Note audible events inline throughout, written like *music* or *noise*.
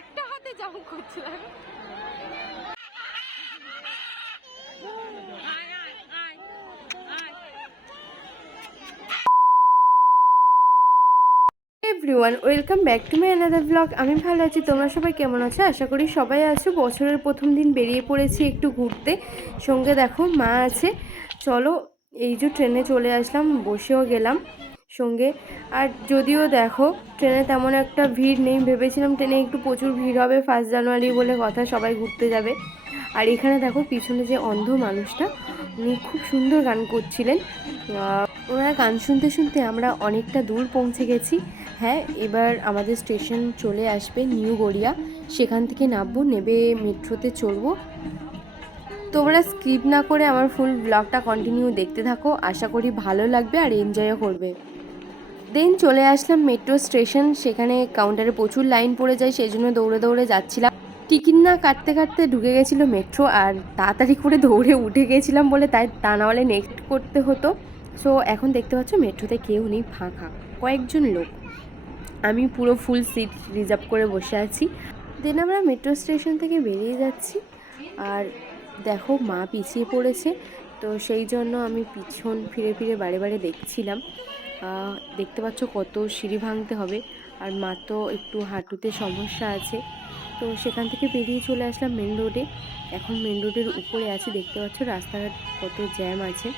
একটা হাতে জাম্প করছিলাম। Everyone welcome back to my another blog আমি ভালো আছি, তোমরা সবাই কেমন আছো? আশা করি সবাই আছো। বছরের প্রথম দিন বেরিয়ে পড়েছি একটু ঘুরতে। সঙ্গে দেখো, মা আছে। চলো, এই যে ট্রেনে চলে আসলাম, বসেও গেলাম। সঙ্গে। আর যদিও দেখো, ট্রেনে তেমন একটা ভিড় নেই, ভেবেছিলাম ট্রেনে একটু প্রচুর ভিড় হবে ফার্স্ট জানুয়ারি বলে কথা, সবাই ঘুরতে যাবে। আর এখানে দেখো, পিছনে যে অন্ধ মানুষটা, উনি খুব সুন্দর গান করছিলেন। ওনারা গান শুনতে শুনতে আমরা অনেকটা দূর পৌঁছে গেছি। হ্যাঁ এবার আমাদের স্টেশন চলে আসবে নিউ গড়িয়া। সেখান থেকে নামবো, নেবে মেট্রোতে চড়বো। তোমরা স্কিপ না করে আমার ফুল ব্লগটা কন্টিনিউ দেখতে থাকো। আশা করি ভালো লাগবে আর এনজয়ও করবে। দেন চলে আসলাম মেট্রো স্টেশন সেখানে কাউন্টারে প্রচুর লাইন পড়ে যায় সেই জন্য দৌড়ে দৌড়ে যাচ্ছিলাম। টিকিট না কাটতে কাটতে ঢুকে গেছিল মেট্রো আর তাড়াতাড়ি করে দৌড়ে উঠে গেছিলাম বলে তাই তা না হলে নেক্সট করতে হতো। সো এখন দেখতে পাচ্ছ মেট্রোতে কেউ নেই, ফাঁকা, কয়েকজন লোক। আমি পুরো ফুল সিট রিজার্ভ করে বসে আছি। দেন আমরা মেট্রো স্টেশন থেকে বেরিয়ে যাচ্ছি, আর দেখো মা পিছিয়ে পড়েছে, তো সেই জন্য আমি পিছন ফিরে ফিরে বারে বারে দেখছিলাম। দেখতে পাচ্ছ কত সিঁড়ি ভাঙতে হবে। আর মা তো একটু হাঁটুতে সমস্যা আছে। তো সেখান থেকে বেরিয়ে চলে আসলাম মেন রোডে এখন মেন রোডের উপরে আছি, দেখতে পাচ্ছ রাস্তাঘাট কত জ্যাম আছে।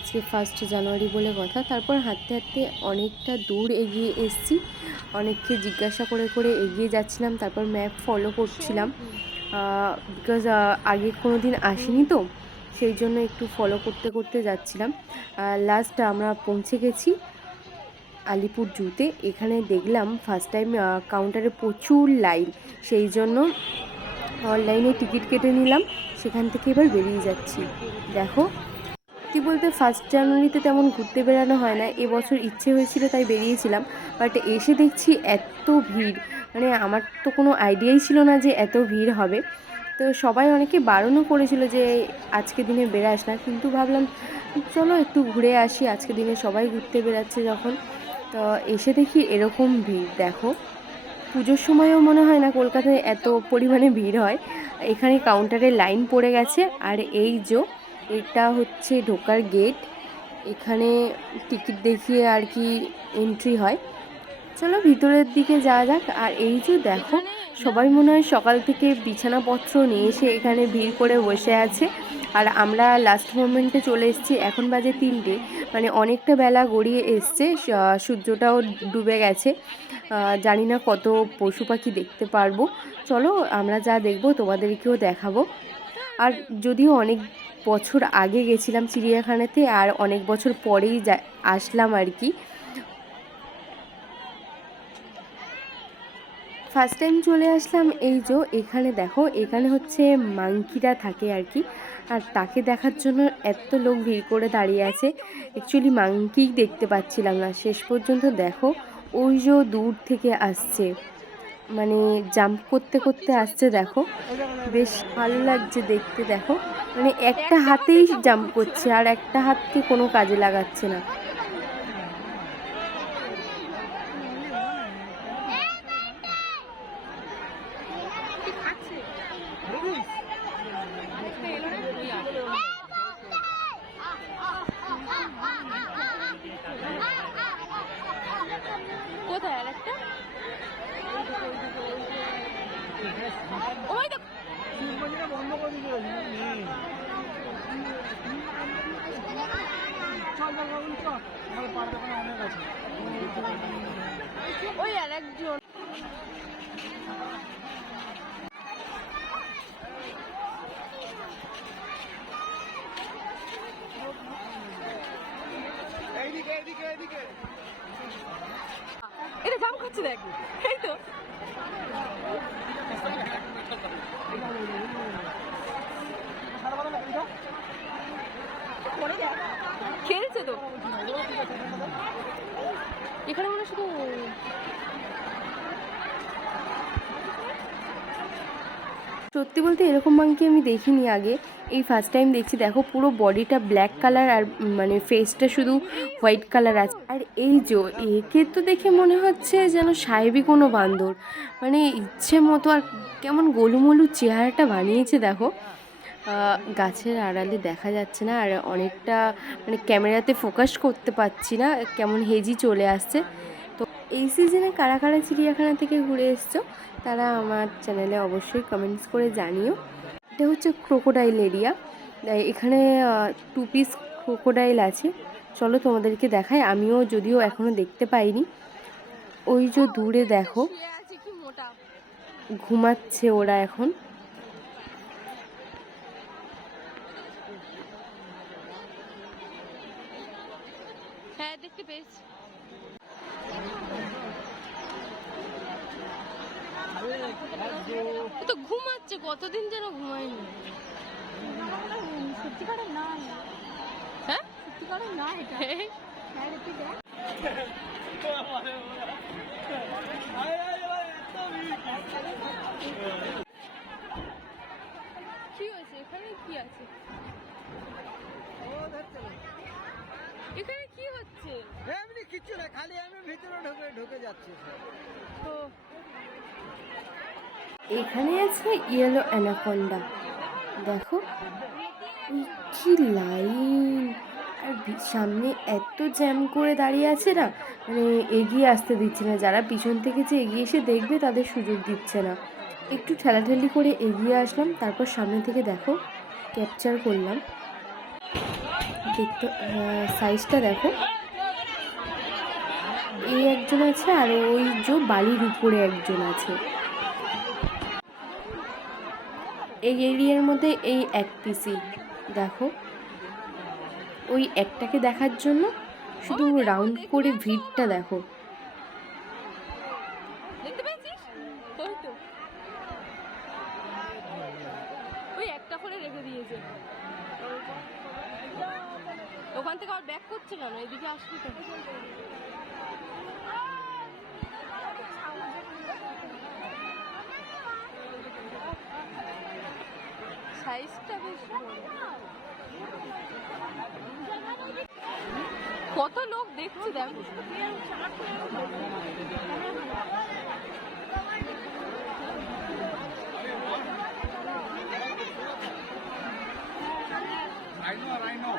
আজকে ফার্স্ট জানুয়ারি বলে কথা। তারপর হাঁটতে হাঁটতে অনেকটা দূর এগিয়ে এসছি। অনেককে জিজ্ঞাসা করে করে এগিয়ে যাচ্ছিলাম, তারপর ম্যাপ ফলো করছিলাম। বিকজ আগে কোনো দিন আসিনি তো, সেই জন্য একটু ফলো করতে করতে যাচ্ছিলাম। লাস্ট আমরা পৌঁছে গেছি। আলিপুর জুতে। এখানে দেখলাম ফার্স্ট টাইম কাউন্টারে প্রচুর লাইন সেই জন্য অনলাইনে টিকিট কেটে নিলাম। সেখান থেকে এবার বেরিয়ে যাচ্ছি। দেখো সত্যি বলতে ফার্স্ট জানুয়ারিতে তেমন ঘুরতে বেরানো হয় না। এবছর ইচ্ছে হয়েছিল তাই বেরিয়েছিলাম। বাট এসে দেখছি এত ভিড়। মানে আমার তো কোনো আইডিয়াই ছিল না যে এত ভিড় হবে। তো সবাই অনেকে বারণও করেছিল যে আজকে দিনে বেরাস না। কিন্তু ভাবলাম, চলো একটু ঘুরে আসি। আজকে দিনে সবাই ঘুরতে বেরাচ্ছে যখন। তো এসে দেখি এরকম ভিড়, দেখো। পুজোর সময়ও মনে হয় না কলকাতায় এত পরিমাণে ভিড় হয়। এখানে কাউন্টারে লাইন পড়ে গেছে, আর এই যে এটা হচ্ছে ঢোকার গেট এখানে টিকিট দেখিয়ে আর কি এন্ট্রি হয়। চলো ভিতরের দিকে যাওয়া যাক, আর এই যে দেখো, সবাই মনে হয় সকাল থেকে বিছানাপত্র নিয়ে এসে এখানে ভিড় করে বসে আছে। আর আমরা লাস্ট মোমেন্টে চলে এসেছি, এখন বাজে তিনটে। মানে অনেকটা বেলা গড়িয়ে এসছে সূর্যটাও ডুবে গেছে। জানি না কত পশু পাখি দেখতে পারব। চলো আমরা যা দেখব তোমাদেরকেও দেখাবো। আর যদিও অনেক বছর আগে গেছিলাম চিড়িয়াখানাতে, আর অনেক বছর পরেই আসলাম আর কি। ফার্স্ট টাইম চলে আসলাম, এই যে এখানে দেখো, এখানে হচ্ছে মাংকিরা থাকে আর কি। আর তাকে দেখার জন্য এত লোক ভিড় করে দাঁড়িয়ে আছে। অ্যাকচুয়ালি মাংকি দেখতে পাচ্ছিলাম না। শেষ পর্যন্ত দেখো, ওই যে দূর থেকে আসছে। মানে জাম্প করতে করতে আসছে, দেখো। বেশ ভালো লাগছে দেখতে, দেখো। মানে একটা হাতেই জাম্প করছে, আর একটা হাতকে কোনো কাজে লাগাচ্ছে না কোথায় আর একটা ওই দেখ বন্ধ করে দিল নেই চল চল বাবু চল আমার পাড়া দোকানে অনেক আছে ওই আর একজন। এটা জাম করছে দেখ এই তো। খেলছে তো। এখানে মনে শুধু সত্যি বলতে এরকম মাংকি আমি দেখিনি আগে। এই ফার্স্ট টাইম দেখছি, দেখো পুরো বডিটা ব্ল্যাক কালার আর মানে ফেসটা শুধু হোয়াইট কালার আছে। আর এই যে, একে তো দেখে মনে হচ্ছে যেন সাহেবই কোনো বান্দর। মানে ইচ্ছে মতো আর কেমন গোলুমলু চেহারাটা বানিয়েছে, দেখো। গাছের আড়ালে দেখা যাচ্ছে না, আর অনেকটা মানে ক্যামেরাতে ফোকাস করতে পারছি না, কেমন হেজি চলে আসছে। এই সিজনে কারা কারা চিড়িয়াখানা থেকে ঘুরে এসছো তারা আমার চ্যানেলে অবশ্যই কমেন্টস করে জানিও। এটা হচ্ছে ক্রোকোডাইল এরিয়া এখানে টু পিস ক্রোকোডাইল আছে। চলো তোমাদেরকে দেখাই। আমিও যদিও এখনও দেখতে পাইনি। ওই যে দূরে দেখো ঘুমাচ্ছে ওরা এখন হ্যাঁ দেখতে পেয়েছি ও তো ঘুমাচ্ছে কতদিন যেন ঘুমায়নি? হ্যাঁ? এটা। হ্যাঁ। কি হয়েছে? এখানে কি আছে? এখানে কি হচ্ছে? এমনি কিচ্ছু না খালি আমি ভিতরে ঢুকে ঢুকে যাচ্ছি। তো এখানে আছে ইয়েলো অ্যানাকোন্ডা দেখো কি লাইন আর সামনে এত জ্যাম করে দাঁড়িয়ে আছে না মানে এগিয়ে আসতে দিচ্ছে না। যারা পিছন থেকে যে এগিয়ে এসে দেখবে তাদের সুযোগ দিচ্ছে না। একটু ঠেলাঠেলি করে এগিয়ে আসলাম, তারপর সামনে থেকে দেখো ক্যাপচার করলাম। দেখতে সাইজটা দেখো। এই একজন আছে আর ওই যে বালির উপরে একজন আছে। এই এরিয়ার মধ্যে এই এক পিসি দেখো। ওই একটাকে দেখার জন্য শুধু রাউন্ড করে ভিড়টা দেখো। ওখান থেকে আর ব্যাক করছে কেন? এদিকে আসবে সাইজটা বেশ বড়। কত লোক দেখছি দেখো ও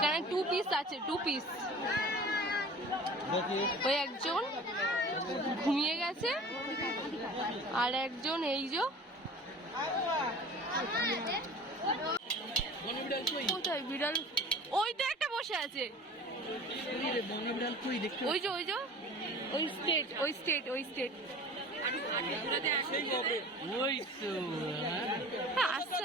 কারণ টু পিস আছে টু পিস ওই একজন ঘুমিয়ে গেছে, আর একজন এই যে কোথায় বিড়াল? ওই তো একটা বসে আছে। ওই যে ওই যে ওই স্টেট ওই স্টেট ওই স্টেট হ্যাঁ। আসছে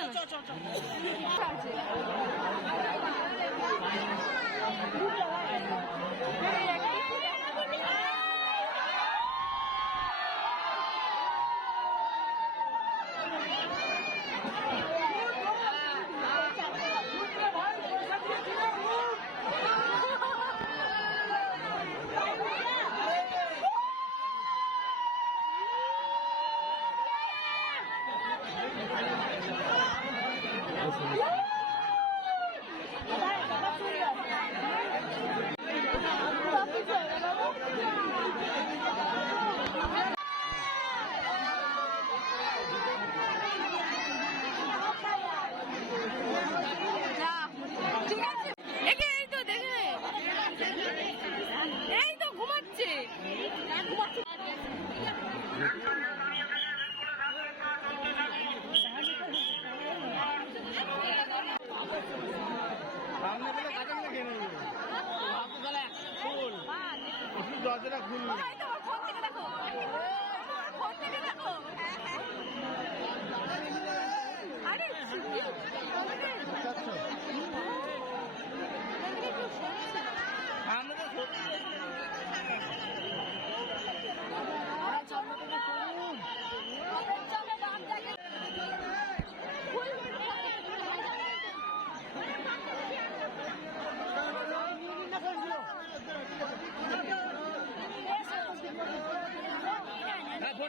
给他滚！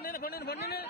கொண்டு கொண்டு கொண்டு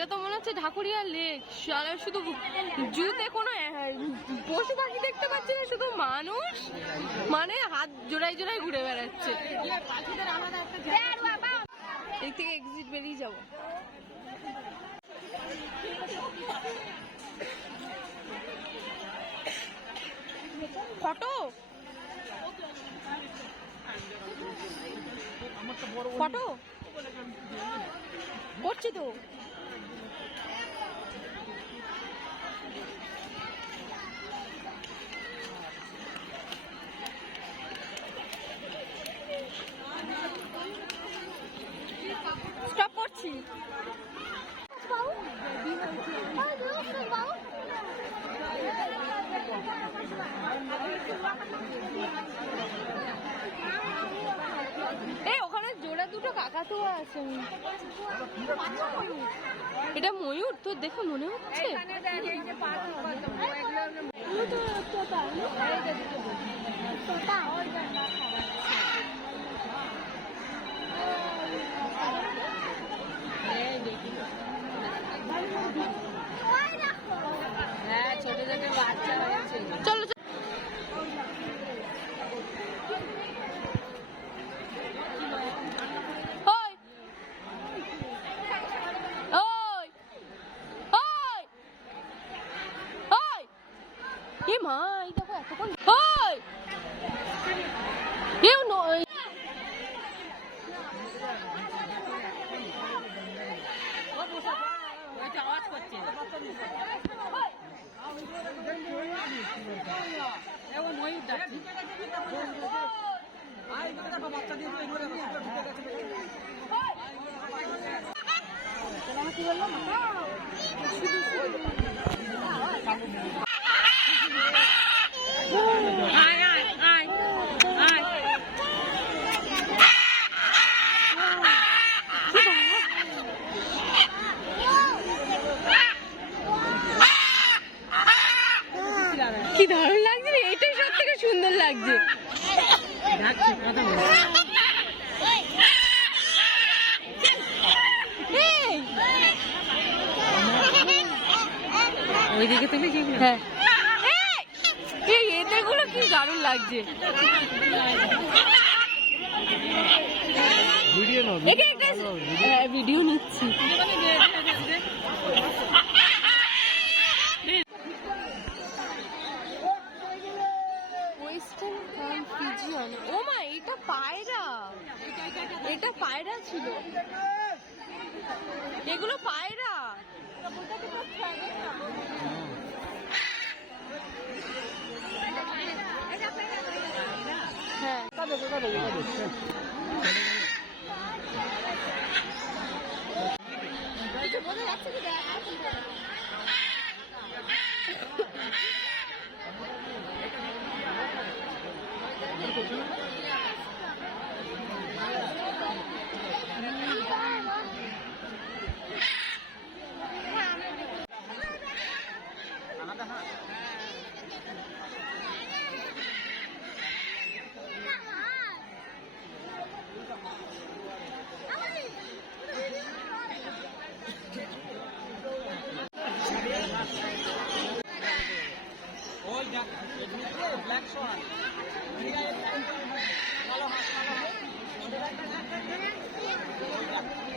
এটা তো মনে হচ্ছে ঢাকুরিয়া লেক। সারা শুধু জুতে কোনো পশু পাখি দেখতে পাচ্ছি না, শুধু মানুষ। মানে হাত জোড়াই জোড়াই ঘুরে বেড়াচ্ছে। এই থেকে এক্সিট বেরিয়ে যাব। ফটো? ফটো? করছি তো। স্টপ করছি এই ওখানে জোড়া দুটো কাকাতুয়া আছে। এটা ময়ূর? তোর দেখে মনে হচ্ছে? চলো চলো ওই ওই আয় আয় আয় আয় কি দারুণ লাগছে রে এটাই সব থেকে সুন্দর লাগছে। ওইদিকে তুমি কি হ্যাঁ এই! এই এদেরগুলো কি দারুণ লাগছে। ভিডিও হ্যাঁ নিচ্ছি। ও মা এটা পায়রা। এটা পায়রা ছিল। এগুলো পায়রা। *laughs* হ্যাঁ *laughs* Thank you.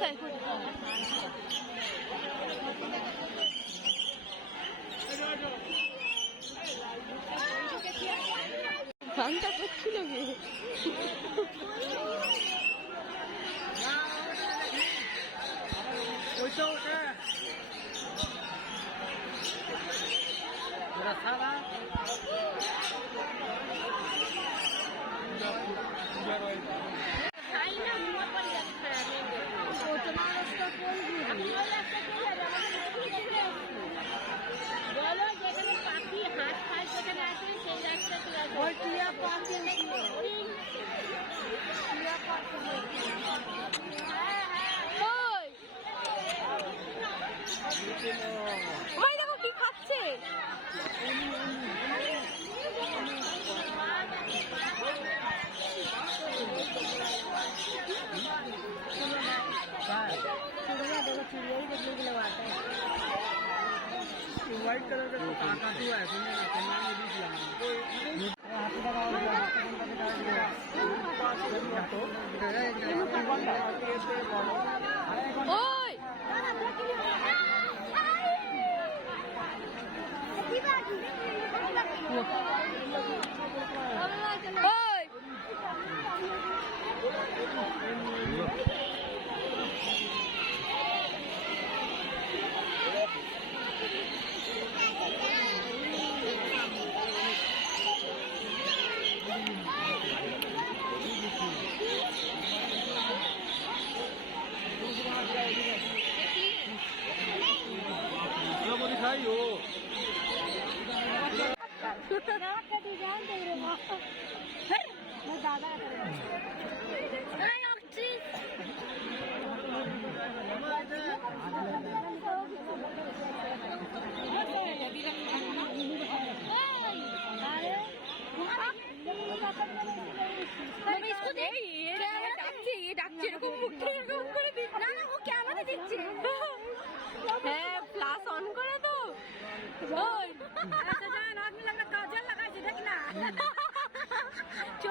কোথায় গানটা করছিল কে? সাদা व्हाइट कलर का तो काका तू है सुनने ना कन्या में बीच लगा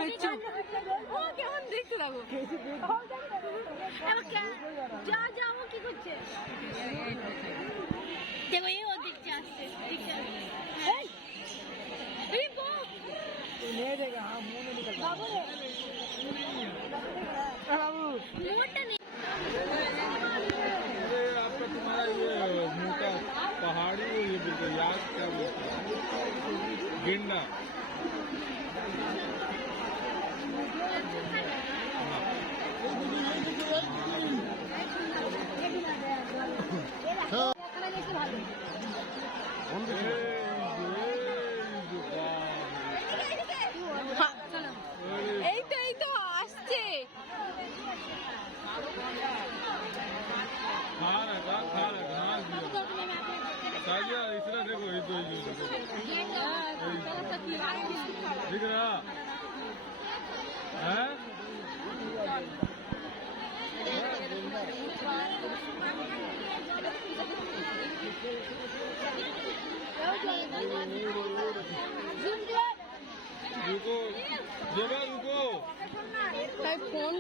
চুপ। ও কেমন দেখতে লাগো যা যাবো কি করছে দেখো এই ও দেখছে আসছে দেখছে এই এই বাপ বাবু মোটা নেই अरे आपका तुम्हारा ये मुंह का पहाड़ी वो ये बिल्कुल याद क्या बोलते हैं गेंडा এই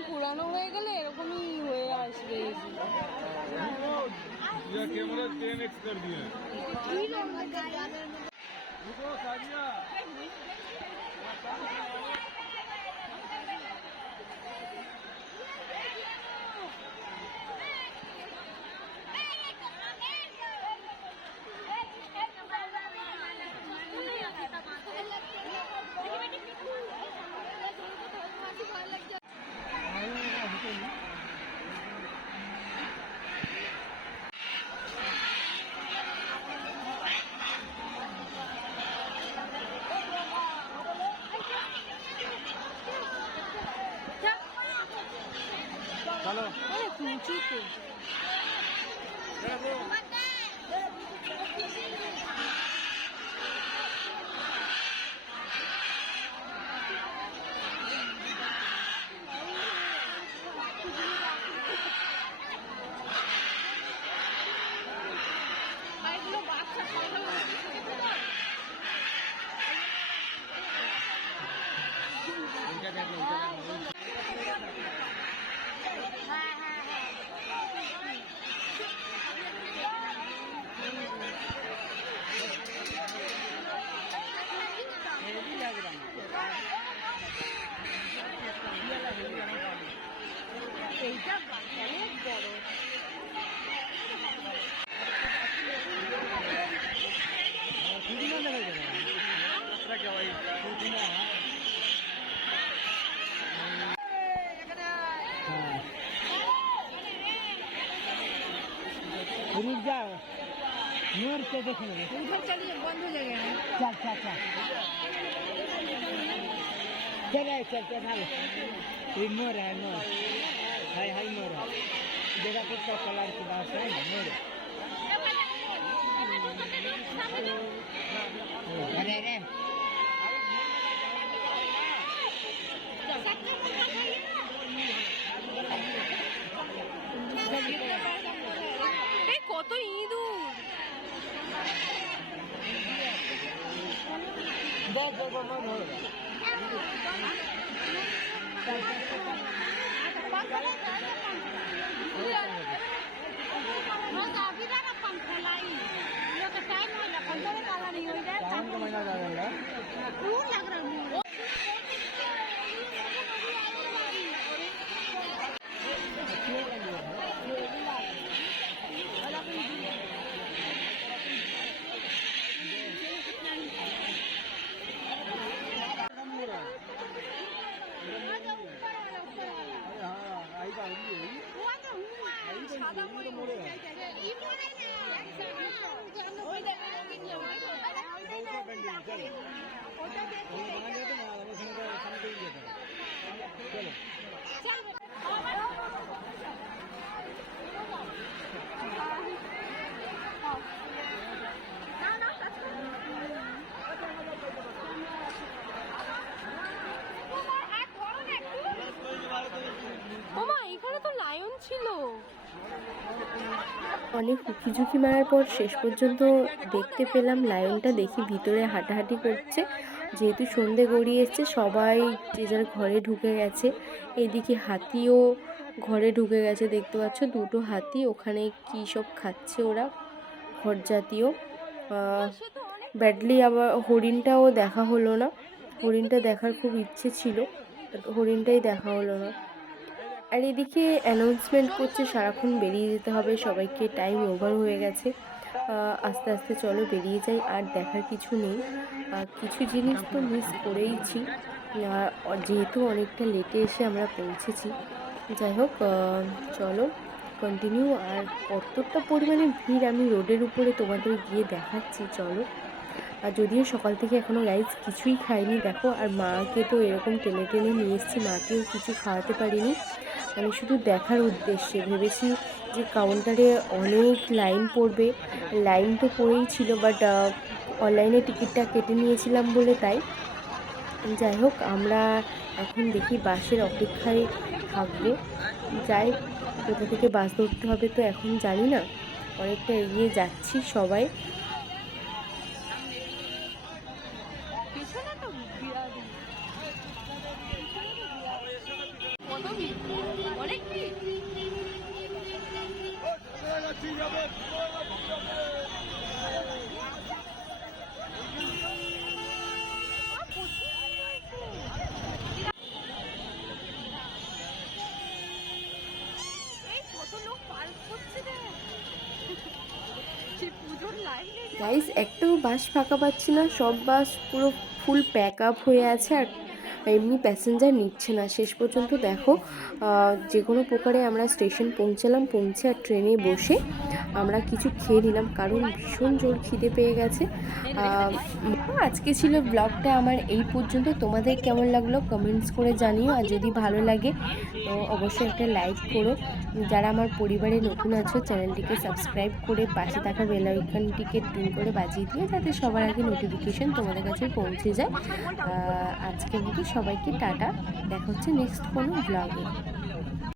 পুরানো হয়ে গেলে এরকমই হয়ে আসবে रुको या कैमरा टेन एक्स कर दिया रुको साजिया रुक जा नूर से देखेंगे उधर चलिए बंद हो जाएगा। चल चल चल। चल चल चल ये मोर है मोर हाय हाय मोर है देखा कुछ कलर की बात है मोर अरे Thank you. অনেক উঁকি ঝুঁকি মারার পর শেষ পর্যন্ত দেখতে পেলাম লায়নটা দেখি ভিতরে হাঁটাহাঁটি করছে। যেহেতু সন্ধে গড়িয়ে এসছে, সবাই যে যার ঘরে ঢুকে গেছে। এদিকে হাতিও ঘরে ঢুকে গেছে, দেখতে পাচ্ছ দুটো হাতি। ওখানে কী সব খাচ্ছে ওরা? ঘর জাতীয় ব্যাডলি আবার হরিণটাও দেখা হলো না। হরিণটা দেখার খুব ইচ্ছে ছিল হরিণটাই দেখা হলো না। আর এদিকে অ্যানাউন্সমেন্ট করছে, সারাক্ষণ বেরিয়ে যেতে হবে, সবাইকে টাইম ওভার হয়ে গেছে। আস্তে আস্তে চলো বেরিয়ে যাই, আর দেখার কিছু নেই। আর কিছু জিনিস তো মিস করেইছি। যেহেতু অনেকটা লেটে এসে আমরা পৌঁছেছি। যাই হোক চলো কন্টিনিউ আর কতটা পরিমাণে ভিড় আমি রোডের উপরে তোমাদের গিয়ে দেখাচ্ছি, চলো। আর যদিও সকাল থেকে এখনও রাইস কিছুই খাইনি, দেখো। আর মাকে তো এরকম টেনে টেনে নিয়ে এসেছি, মাকেও কিছু খাওয়াতে পারিনি। মানে শুধু দেখার উদ্দেশ্যে। ভেবেছি যে কাউন্টারে অনেক লাইন পড়বে। লাইন তো পড়েই ছিল বাট অনলাইনে টিকিটটা কেটে নিয়েছিলাম বলে তাই। যাই হোক, আমরা এখন দেখি বাসের অপেক্ষায় থাকব। যাই, কোথা থেকে বাস ধরতে হবে তো এখন জানি না। অনেকটা এগিয়ে যাচ্ছি সবাই। গাইস একটাও বাস ফাঁকা পাচ্ছি না, সব বাস পুরো ফুল প্যাক আপ হয়ে আছে আর এমনি প্যাসেঞ্জার নিচ্ছে না। শেষ পর্যন্ত দেখো যে কোনো প্রকারে আমরা স্টেশন পৌঁছালাম, পৌঁছে আর ট্রেনে বসে আমরা কিছু খেয়ে নিলাম, কারণ ভীষণ জোর খিদে পেয়ে গেছে। আজকে ছিল ব্লগটা আমার এই পর্যন্ত। তোমাদের কেমন লাগল? কমেন্টস করে জানিও, আর যদি ভালো লাগে, তো অবশ্যই একটা লাইক করো। যারা আমার পরিবারে নতুন আছো, চ্যানেলটিকে সাবস্ক্রাইব করে পাশে থাকা বেলাইকানটিকে টিন করে বাজিয়ে দিয়ে যাতে সবার আগে নোটিফিকেশন তোমাদের কাছে পৌঁছে যায়। আজকের মতো সবাইকে টাটা। দেখা হচ্ছে নেক্সট কোনো ব্লগে